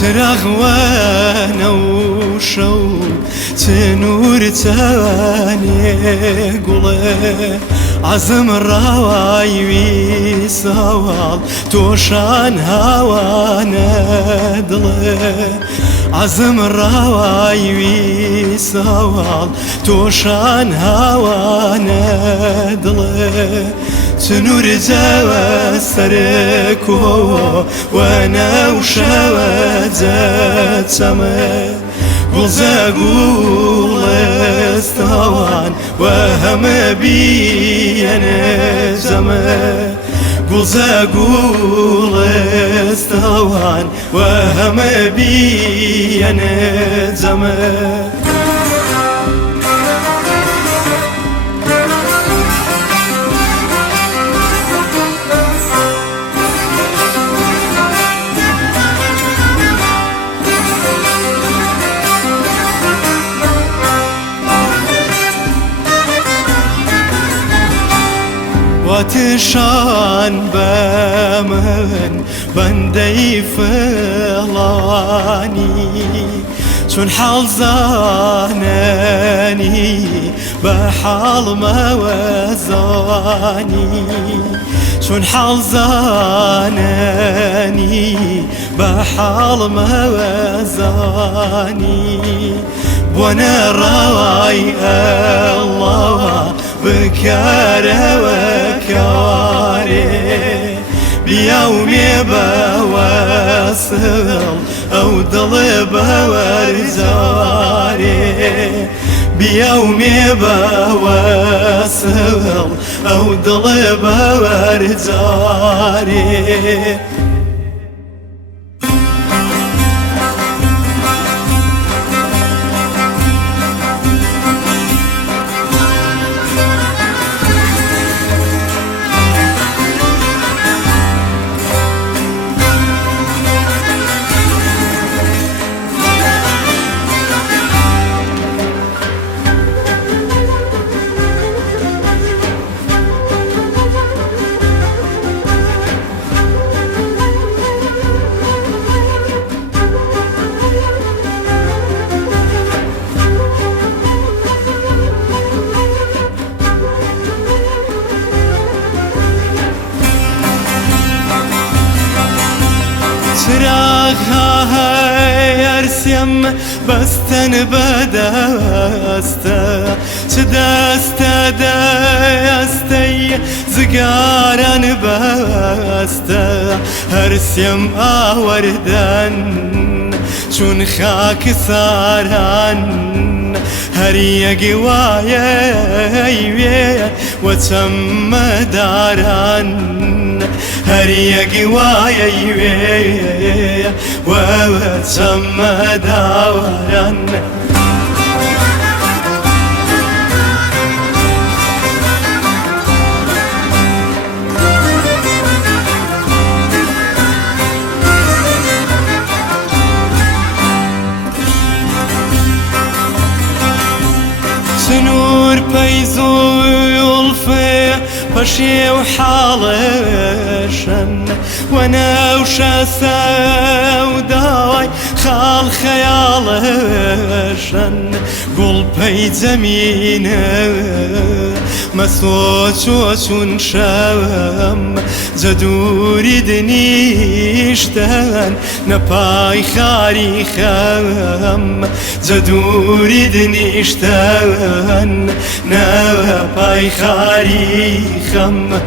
ترغوان وشو تنور تاني قولي عزم الرواي ويسوال توشان هوانا دلي عزم الرواي ويسوال توشان هوانا دلي تنور زوا سركو وانا وشوات زاد سما قلزا قول استوان وهم بي انا زما قلزا قول استوان وهم بي انا زما وتشان بمن بندي فلاني شون حال زاناني بحال موزاني شون حال زاناني بحال موزاني وانا رواي الله بكاره وكاري بيومي بوصل او ضلب ورزاري بيومي بوصل او ضلب ورزاري تراغها يرسم بستن بدسته تدسته دستي زقارن بسته هرسم آوردن شون خاك سارن هريا قوايا وتم دارن هريا قوايا وتم دارن سنور بيزو يلفي بشي وحالشن وانا وشاسا وداي خال خيالشن قل بي زمينه مسوش وشون شام زدوري دنيشتن نباي خاري خام زدوري دنيشتن نباي خاري خام